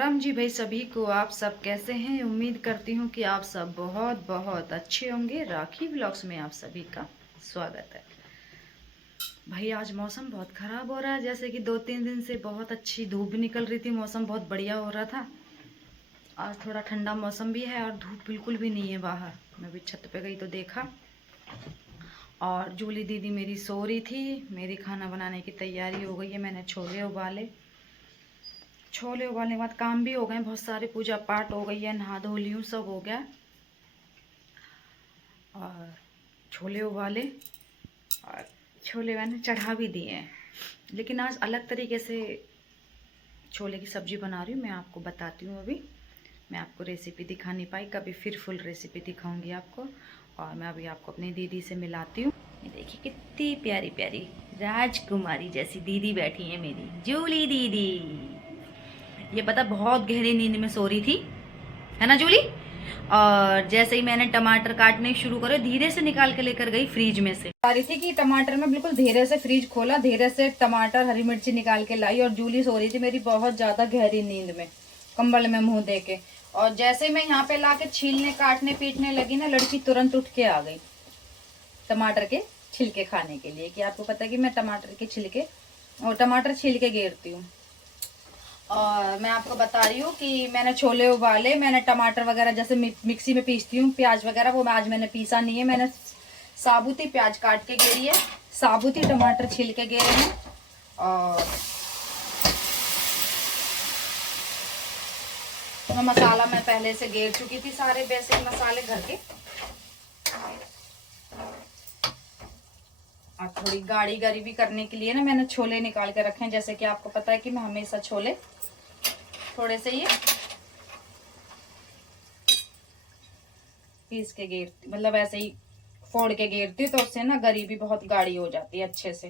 राम जी भाई सभी को। आप सब कैसे हैं? उम्मीद करती हूँ कि आप सब बहुत बहुत अच्छे होंगे। राखी व्लॉग्स में आप सभी का स्वागत है। भाई आज मौसम बहुत ख़राब हो रहा है, जैसे कि 2-3 दिन से बहुत अच्छी धूप भी निकल रही थी, मौसम बहुत बढ़िया हो रहा था। आज थोड़ा ठंडा मौसम भी है और धूप बिल्कुल भी नहीं है बाहर। मैं भी छत पे गई तो देखा, और जूली दीदी मेरी सो रही थी। मेरी खाना बनाने की तैयारी हो गई है। मैंने छोले उबालने के बाद काम भी हो गए बहुत सारे, पूजा पाठ हो गई है, नहा धो ली हूँ, सब हो गया। और छोले उबाले और छोले मैंने चढ़ा भी दिए हैं। लेकिन आज अलग तरीके से छोले की सब्ज़ी बना रही हूँ, मैं आपको बताती हूँ। अभी मैं आपको रेसिपी दिखा नहीं पाई, कभी फिर फुल रेसिपी दिखाऊंगी आपको। और मैं अभी आपको अपनी दीदी से मिलाती हूँ। ये देखिए कितनी प्यारी प्यारी राजकुमारी जैसी दीदी बैठी है मेरी जूली दीदी। ये पता बहुत गहरी नींद में सो रही थी, है ना जूली? और जैसे ही मैंने टमाटर काटने शुरू करे, धीरे से निकाल के लेकर गई फ्रिज में से। आ रही थी कि टमाटर में बिल्कुल धीरे से फ्रिज खोला, धीरे से टमाटर हरी मिर्ची निकाल के लाई। और जूली सो रही थी मेरी बहुत ज्यादा गहरी नींद में, कंबल में मुंह दे के। और जैसे मैं यहाँ पे लाके छीलने काटने पीटने लगी ना, लड़की तुरंत उठ के आ गई टमाटर के छिलके खाने के लिए। कि आपको पता है कि मैं टमाटर के छिलके और टमाटर छील के गेरती हूँ। और मैं आपको बता रही हूँ कि मैंने छोले उबाले, मैंने टमाटर वगैरह जैसे मिक्सी में पीसती हूँ, प्याज वगैरह, वो आज मैंने पीसा नहीं है। मैंने साबुती प्याज काट के गेरी है, साबुती टमाटर छील के गेरे हैं। और मसाला मैं पहले से गेर चुकी थी, सारे बेसिक मसाले घर के। और थोड़ी गाढ़ी गरी भी करने के लिए ना मैंने छोले निकाल के रखे हैं। जैसे कि आपको पता है कि मैं हमेशा छोले थोड़े से ये पीस के गेरती, मतलब ऐसे ही फोड़ के गेरती, तो उससे ना गरी भी बहुत गाढ़ी हो जाती है अच्छे से।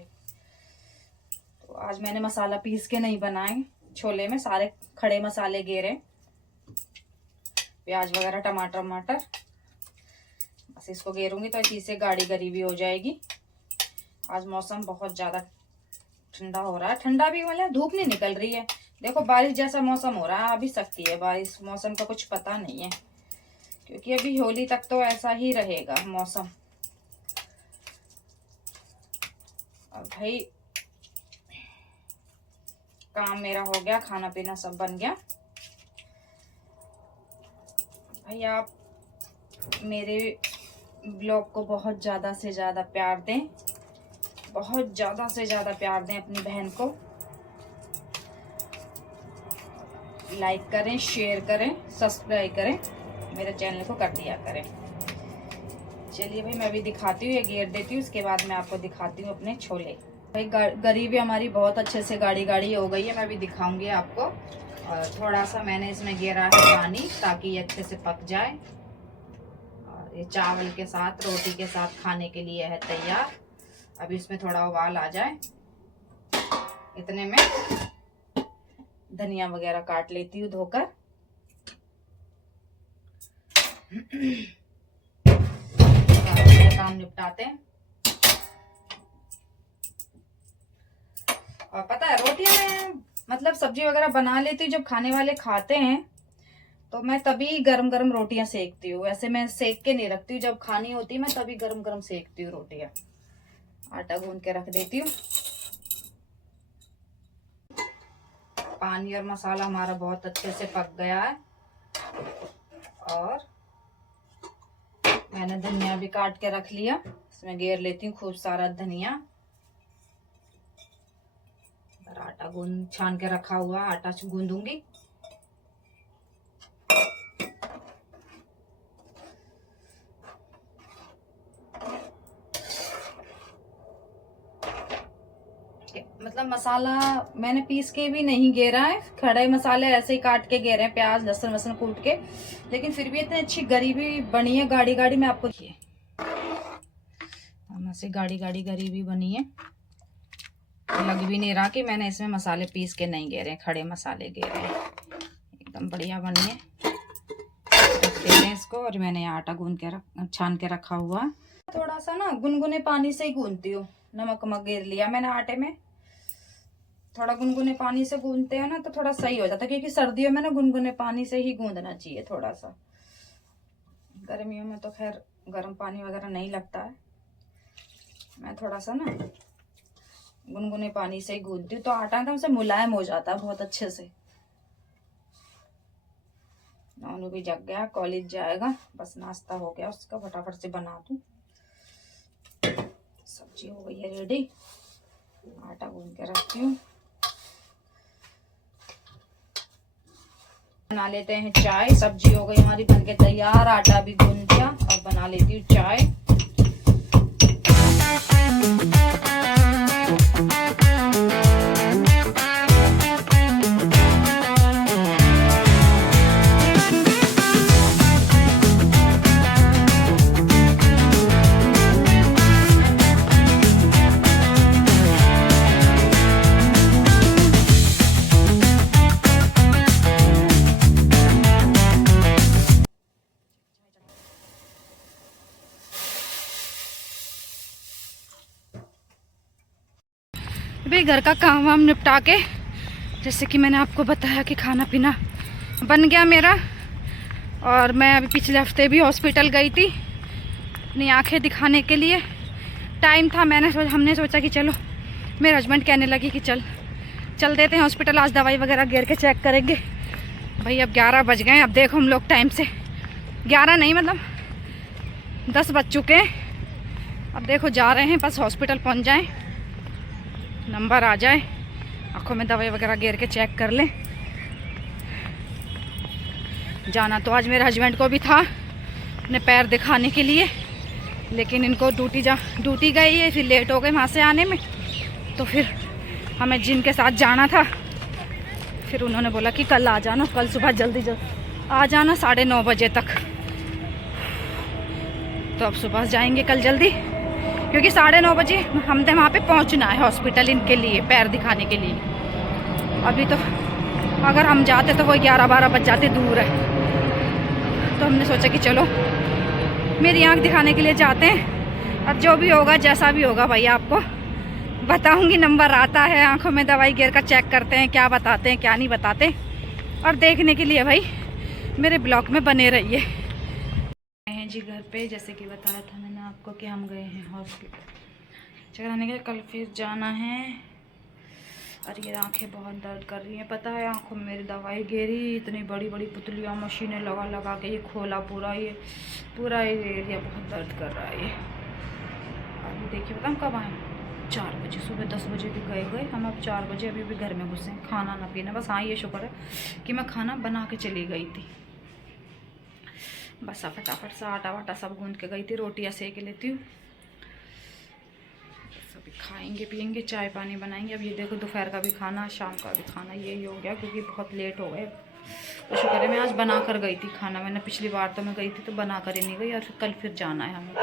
तो आज मैंने मसाला पीस के नहीं बनाए, छोले में सारे खड़े मसाले गेरे, प्याज वगैरह टमाटर बस इसको गेरूंगी तो इसी से गाढ़ी गरी भी हो जाएगी। आज मौसम बहुत ज्यादा ठंडा हो रहा है, ठंडा भी मतलब धूप नहीं निकल रही है। देखो बारिश जैसा मौसम हो रहा है, अभी सकती है बारिश, मौसम का कुछ पता नहीं है, क्योंकि अभी होली तक तो ऐसा ही रहेगा मौसम। और भाई काम मेरा हो गया, खाना पीना सब बन गया। भाई आप मेरे ब्लॉग को बहुत ज़्यादा से ज़्यादा प्यार दें, बहुत ज़्यादा से ज़्यादा प्यार दें अपनी बहन को। लाइक करें, शेयर करें, सब्सक्राइब करें, मेरे चैनल को कर दिया करें। चलिए भाई मैं अभी दिखाती हूँ, ये गेर देती हूँ, उसके बाद मैं आपको दिखाती हूँ अपने छोले। भाई गरी भी हमारी बहुत अच्छे से गाढ़ी गाढ़ी हो गई है, मैं अभी दिखाऊंगी आपको। और थोड़ा सा मैंने इसमें गेरा है पानी, ताकि ये अच्छे से पक जाए। और ये चावल के साथ रोटी के साथ खाने के लिए है तैयार। अभी इसमें थोड़ा उबाल आ जाए, इतने में धनिया वगैरह काट लेती हूँ धोकर। काम निपटाते हैं। और पता है रोटियां मैं मतलब सब्जी वगैरह बना लेती हूँ, जब खाने वाले खाते हैं तो मैं तभी गरम गरम रोटियां सेकती हूँ। वैसे मैं सेक के नहीं रखती हूँ, जब खानी होती है मैं तभी गरम गरम सेकती हूँ रोटियां। आटा गूंद के रख देती हूँ। पानी और मसाला हमारा बहुत अच्छे से पक गया है। और मैंने धनिया भी काट के रख लिया, इसमें गेर लेती हूँ खूब सारा धनिया। आटा गूंद छान के रखा हुआ आटा गूंदूंगी। मतलब मसाला मैंने पीस के भी नहीं गेरा है, खड़े मसाले ऐसे ही काट के गेरे हैं, प्याज लहसुन वसन कूट के। लेकिन फिर भी इतनी अच्छी गरी भी बनी है, गाढ़ी गाढ़ी। मैं आपको से गाढ़ी गाढ़ी गरी भी बनी है, लग भी नहीं रहा कि मैंने इसमें मसाले पीस के नहीं गेरे, खड़े मसाले गेरे हैं। एकदम बढ़िया बनी है। रख देते हैं इसको। और मैंने आटा गूंद के छान के रखा हुआ, थोड़ा सा ना गुनगुने पानी से ही गूंदती हूँ। नमक वमक गेर लिया मैंने आटे में। थोड़ा गुनगुने पानी से गूंदते हैं ना तो थोड़ा सही हो जाता है, क्योंकि सर्दियों में ना गुनगुने पानी से ही गूंदना चाहिए थोड़ा सा। गर्मियों में तो खैर गर्म पानी वगैरह नहीं लगता है। मैं थोड़ा सा ना गुनगुने पानी से ही गूंदती हूँ तो आटा एकदम से मुलायम हो जाता है बहुत अच्छे से। नानू भी जग गया, कॉलेज जाएगा, बस नाश्ता हो गया उसका, फटाफट से बना दूं। सब्जी हो गई है रेडी, आटा गूंद के रखती हूँ। बना लेते हैं चाय। सब्जी हो गई हमारी बनके तैयार, आटा भी गूंद दिया, अब बना लेती हूँ चाय। भाई घर का काम वाम निपटा के, जैसे कि मैंने आपको बताया कि खाना पीना बन गया मेरा। और मैं अभी पिछले हफ्ते भी हॉस्पिटल गई थी अपनी आंखें दिखाने के लिए। टाइम था, हमने सोचा कि चलो, मेरे हस्बैंड कहने लगे कि चल देते हैं हॉस्पिटल, आज दवाई वगैरह गिर के चेक करेंगे। भाई अब 11 बज गए। अब देखो हम लोग टाइम से 11 नहीं, मतलब 10 बज चुके हैं। अब देखो जा रहे हैं, बस हॉस्पिटल पहुंच जाएं, नंबर आ जाए, आंखों में दवाई वगैरह गिर के चेक कर लें। जाना तो आज मेरे हस्बैंड को भी था अपने पैर दिखाने के लिए, लेकिन इनको ड्यूटी गई है, फिर लेट हो गए वहाँ से आने में। तो फिर हमें जिनके साथ जाना था, फिर उन्होंने बोला कि कल आ जाना, कल सुबह जल्दी आ जाना 9:30 बजे तक। तो अब सुबह जाएंगे कल जल्दी, क्योंकि 9:30 बजे हमने वहाँ पे पहुँचना है हॉस्पिटल इनके लिए, पैर दिखाने के लिए। अभी तो अगर हम जाते तो वो 11-12 बज जाते, दूर है। तो हमने सोचा कि चलो मेरी आँख दिखाने के लिए जाते हैं। अब जो भी होगा, जैसा भी होगा भाई आपको बताऊंगी। नंबर आता है, आंखों में दवाई गिर कर चेक करते हैं, क्या बताते हैं क्या नहीं बताते। और देखने के लिए भाई मेरे ब्लॉग में बने रहिए। जी घर पे, जैसे कि बताया था मैंने आपको कि हम गए हैं हॉस्पिटल चेक कराने के लिए, कल फिर जाना है। और ये आंखें बहुत दर्द कर रही हैं, पता है आंखों में मेरी दवाई गिरी, इतनी बड़ी बड़ी पुतलियाँ मशीनें लगा के ये खोला, पूरा ये एरिया बहुत दर्द कर रहा है। ये अभी देखिए बताऊँ कब आए, 4 बजे, सुबह 10 बजे भी गए हम, अब 4 बजे अभी भी घर में घुसे, खाना ना पीना। बस हाँ, ये शुक्र है कि मैं खाना बना के चली गई थी। बस फटाफट से आटा वाटा सब गूंद के गई थी, रोटियाँ सेक लेती हूँ, सभी खाएंगे पियेंगे, चाय पानी बनाएंगे। अब ये देखो दोपहर का भी खाना, शाम का भी खाना यही हो गया, क्योंकि बहुत लेट हो गए। तो शुक्र है मैं आज बना कर गई थी खाना, मैंने पिछली बार तो मैं गई थी तो बना कर ही नहीं गई। और फिर कल फिर जाना है हमें,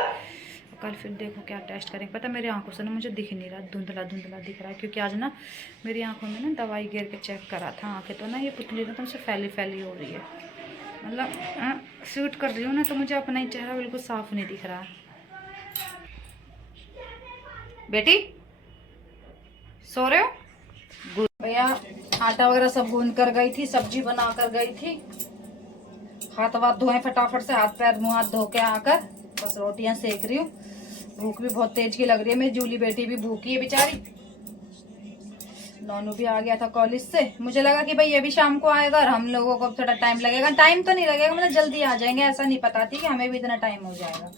कल फिर देखो क्या टेस्ट करेंगे। पता मेरी आंखों से ना मुझे दिख नहीं रहा, धुंधला धुंधला दिख रहा है, क्योंकि आज ना मेरी आंखों में ना दवाई गिर के चेक करा था। आँखें तो ना ये पुतली ना तुमसे फैली हो रही है, मतलब शूट कर रही हूँ ना, तो मुझे अपना ही चेहरा बिल्कुल साफ नहीं दिख रहा है। बेटी सो रहे हो? गुड भैया, आटा वगैरह सब गूंद कर गई थी, सब्जी बना कर गई थी, हाथ वाथ धोए फटाफट से, हाथ पैर मुँह हाथ धो के आकर बस रोटियां सेक रही हूँ। भूख भी बहुत तेज की लग रही है, मेरी जूली बेटी भी भूखी है बेचारी। नोनू भी आ गया था कॉलेज से, मुझे लगा कि भाई अभी शाम को आएगा और हम लोगों को थोड़ा टाइम लगेगा। टाइम तो नहीं लगेगा, मतलब जल्दी आ जाएंगे, ऐसा नहीं पता थी कि हमें भी इतना टाइम हो जाएगा।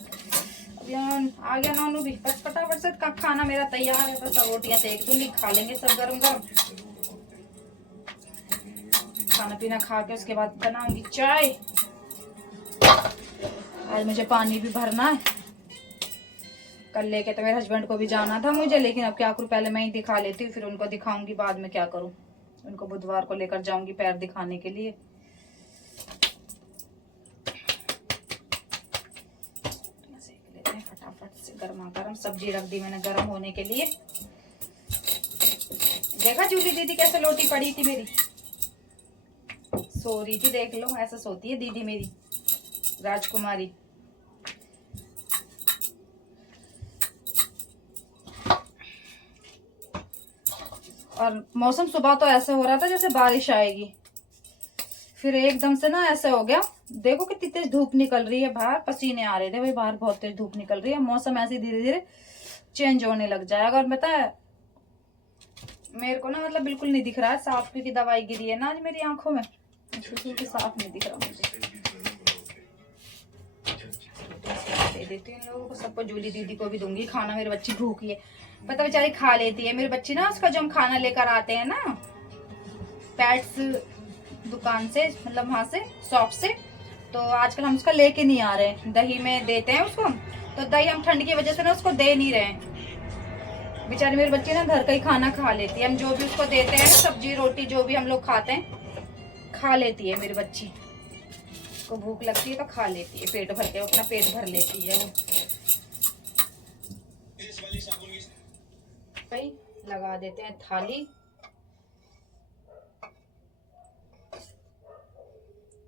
अब आ गया नोनू भी, बस फटाफट से खाना मेरा तैयार है, बस रोटियां सेक दूंगी, खा लेंगे सब गरम गरम। खाना पीना खा के उसके बाद बनाऊंगी चाय। आज मुझे पानी भी भरना है, कल लेके तो मेरे हस्बैंड को भी जाना था मुझे, लेकिन अब क्या करूं, पहले मैं ही दिखा लेती हूँ, फिर उनको दिखाऊंगी बाद में क्या करूं। उनको बुधवार को लेकर जाऊंगी पैर दिखाने के लिए। सेक लेते हैं फटाफट से, गर्मा गर्म सब्जी रख दी मैंने गर्म होने के लिए। देखा जूली दीदी कैसे लोटी पड़ी थी मेरी, सो रही थी, देख लो ऐसा सोती है दीदी मेरी राजकुमारी। और मौसम सुबह तो ऐसे हो रहा था जैसे बारिश आएगी, फिर एकदम से ना ऐसे हो गया। देखो कितनी तेज धूप निकल रही है बाहर, पसीने आ रहे थे भाई, बाहर बहुत तेज धूप निकल रही है। मौसम ऐसे धीरे धीरे चेंज होने लग जाएगा। और पता है मेरे को ना मतलब बिल्कुल नहीं दिख रहा है साफ, क्योंकि दवाई गिरी है ना आज मेरी आंखों में, बिल्कुल साफ नहीं दिख रहा मुझे। दे देती हूँ इन लोगों को सबको, जूली दीदी को भी दूंगी खाना। मेरी बच्ची भूखी है, पता बेचारी खा लेती है मेरी बच्ची ना। उसका जो हम खाना लेकर आते हैं ना पैट्स दुकान से, मतलब वहां से शॉप से, तो आजकल हम उसका लेके नहीं आ रहे हैं, दही में देते हैं उसको। तो दही हम ठंड की वजह से ना उसको दे नहीं रहे हैं। बेचारी मेरी बच्ची ना घर का ही खाना खा लेती है, हम जो भी उसको देते हैं सब्जी रोटी जो भी हम लोग खाते हैं खा लेती है मेरी बच्ची। को भूख लगती है तो खा लेती है, पेट भर के अपना पेट भर लेती है वो। भाई लगा देते हैं थाली।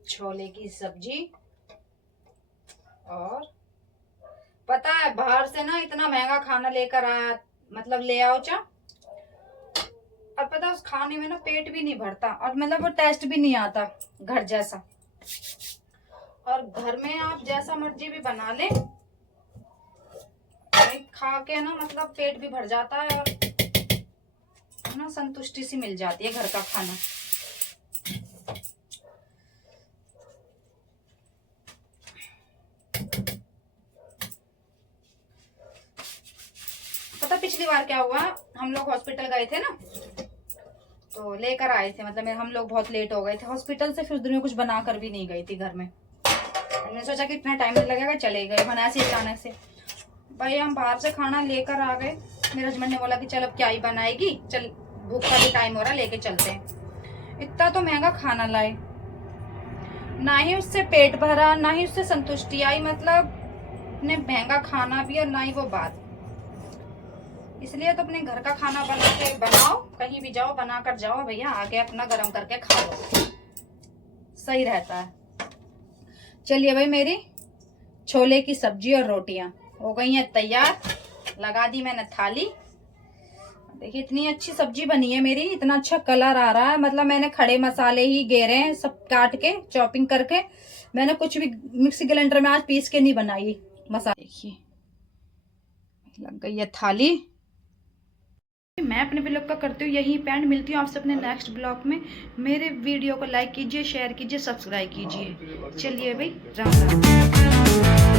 छोले की सब्जी, और पता है बाहर से ना इतना महंगा खाना लेकर आया, मतलब ले आओ चा, और पता है उस खाने में ना पेट भी नहीं भरता, और मतलब वो टेस्ट भी नहीं आता घर जैसा। और घर में आप जैसा मर्जी भी बना ले, खा के ना मतलब पेट भी भर जाता है, और ना संतुष्टि सी मिल जाती है घर का खाना। पता पिछली बार क्या हुआ, हम लोग हॉस्पिटल गए थे ना, तो लेकर आए थे, मतलब हम लोग बहुत लेट हो गए थे हॉस्पिटल से, फिर उस दिन में कुछ बना कर भी नहीं गई थी घर में। हमने सोचा कि इतना टाइम नहीं लगेगा, चले गए बना से अचानक से। भाई हम बाहर से खाना लेकर आ गए, मेरे हस्बैंड ने बोला कि चल अब क्या ही बनाएगी, चल भूख का भी टाइम हो रहा लेके चलते हैं। इतना तो महंगा खाना लाए, ना ही उससे पेट भरा ना ही उससे संतुष्टि आई, मतलब इतने महंगा खाना भी और ना ही वो बात। इसलिए तो अपने घर का खाना बना के बनाओ, कहीं भी जाओ बना कर जाओ भैया, आगे अपना गरम करके खा लो, सही रहता है। चलिए भाई मेरी छोले की सब्जी और रोटियां हो गई हैं तैयार, लगा दी मैंने थाली। देखिए इतनी अच्छी सब्जी बनी है मेरी, इतना अच्छा कलर आ रहा है, मतलब मैंने खड़े मसाले ही गेरे हैं सब काट के चॉपिंग करके, मैंने कुछ भी मिक्सी ग्राइंडर में आज पीस के नहीं बनाई मसाला। देखिए लग गई है थाली। मैं अपने ब्लॉग का करती हूँ यही पैंट, मिलती हूँ आपसे अपने नेक्स्ट ब्लॉग में। मेरे वीडियो को लाइक कीजिए, शेयर कीजिए, सब्सक्राइब कीजिए। चलिए भाई राम राम।